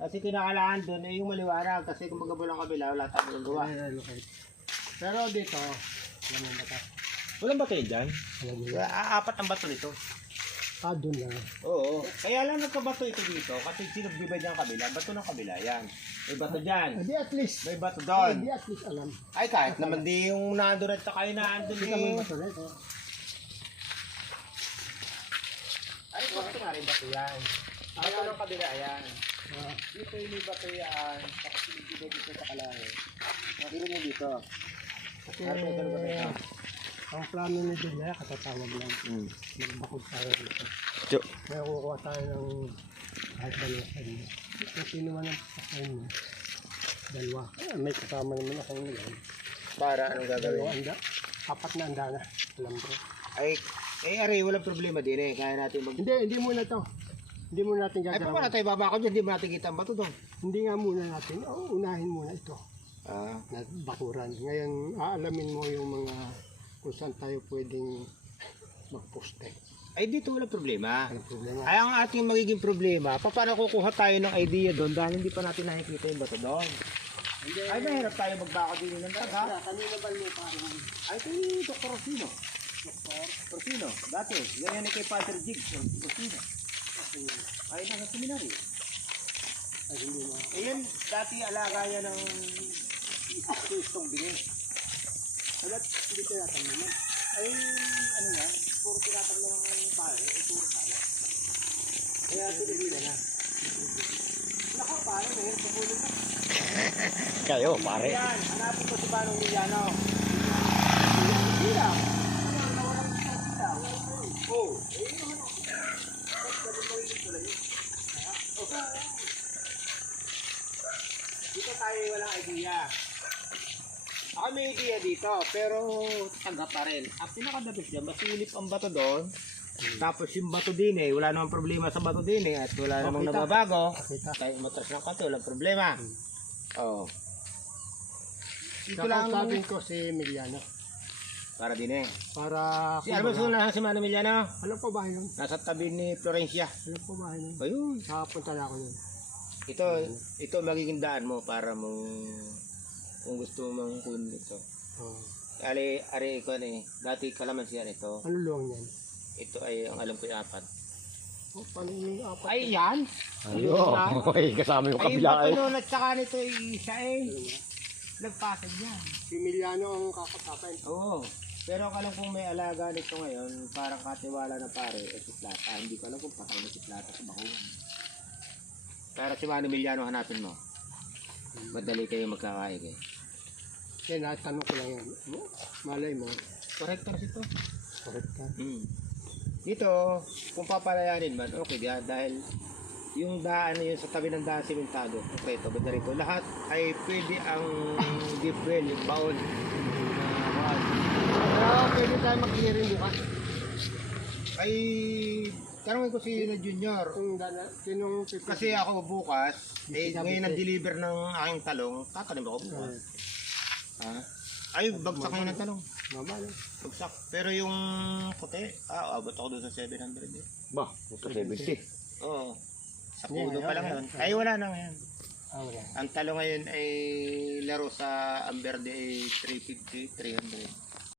Kasi kinakailangan doon ay yung maliwanag kasi kung magabulang kabila, wala tayong gawa. Pero dito, alam mo ba ito? Walang bato yun dyan? Apat ang bato nito. Doon na. Oo. Kaya lang nagkabato ito dito kasi sinubdivide ang kabila. Bato ng kabila, yan. May bato dyan. Di at least. May bato doon. Di at least alam. Ay kahit naman di yung nandun at saka yung nandun Kita mo yung eh. bato na ito. Ay, bato nga rin bato yan. Bato ng kabila, yan. Dito yung may bato yan. Tapos sinubdivide dito sa kalahe. Makiro mo dito. Kasi ang plano ni Julia, katatawag lang. Magbakod tayo dito. Kaya kukuha tayo ng kahit dalawa sa inyo. Kung sino man ang pasakyan mo, dalawa. May kasama naman akong ilan. Para anong gagawin? Apat na andana. Alam ko. Ay, Ari, walang problema din eh. Kaya natin mag... Hindi muna to. Hindi muna natin Ay, gagawin. paano tayo babako dyan? Hindi mo natin kita ang bato doon. Hindi nga muna natin. Unahin muna ito. Ah. Na bakuran. Ngayon, aalamin mo yung mga kung saan tayo pwedeng magposte. Ay, dito walang problema. Walang problema. Ay, ang ating magiging problema, paano kukuha tayo ng idea doon dahil hindi pa natin nakikita yung bato doon. Ay, mahirap tayo magbako din ng dagat. Kanina ba lupa naman? Ay, ito yung Dr. Rosino. Dr. Rosino, dati. Ganyan ay kay Father Jig. Rosino. Ay, nasa seminary. Ay, hindi mo. Ayan, dati alaga yan ng istong bingin. Alat, hindi ko yata naman. Ay, ano nga, puro tinatanong ng pare, puro pare. Kaya pinigilan na. Naka pare, mahirap sa bulong na. Kayo, pare. Yan, hanapin ko si Manong Miliano. Sila. Ano, nawalang sila. Oo. Eh, naman ako. Sabi mo yung tuloy yun. Dito tayo walang idea. Ako may idea dito, pero tanggap pa rin. Ang pinakadabis dyan, masilip ang bato doon. Tapos yung bato din eh, wala namang problema sa bato din eh. At wala namang nababago. Tayo matas ng kato, walang problema. Oo. Ito lang sabihin ko si Emiliano. Para din eh. Para Si Alvin na si Manong Miliano. alam po ba yun? Nasa tabi ni Florencia. Alam po ba yun? Ayun. Nakapunta na ako yun. Ito magiging daan mo para mong kung gusto mong kunin ito. Ari ko eh. Dati kalamansi yan ito. Ano luwang yan? Ito ay ang alam ko yung apat. Paano yung apat? Ay yan. Ayun. Ay, kasama yung Ay kabila. bato nun at saka nito ay isa eh. Nagpasag yan. Si Emiliano ang kakatapan. Oo. Pero ang alam kong may alaga nito ngayon, parang katiwala na pare, si Plata. Hindi ko alam kung patay na si Plata sa bakuhan. Pero si Manong Miliano hanapin mo. Madali kayo magkakaig eh. Kaya natanong ko lang yan. Malay mo. Correct na ito. Correct ka. Dito, kung papalayanin man, okay diyan. Dahil yung daan na yun sa tabi ng daan simentado, konkreto, banda rito, lahat ay pwede ang deep well, yung baon. Pero pwede tayo mag-clearing bukas. Ay, tanongin ko si Junior. Kung dana, sinong pipili? Kasi ako bukas, ngayon nag-deliver ng aking talong, tatanim ako bukas. Ay, bagsak ngayon ng talong. Mama lang. Bagsak. Pero yung puti, abot ako doon sa 700 eh. Ba, ito 70. Oo. Sa kudo pa lang yun. Ay, wala na ngayon. Wala. Ang talong ngayon ay laro sa Amberde ay 350, 300.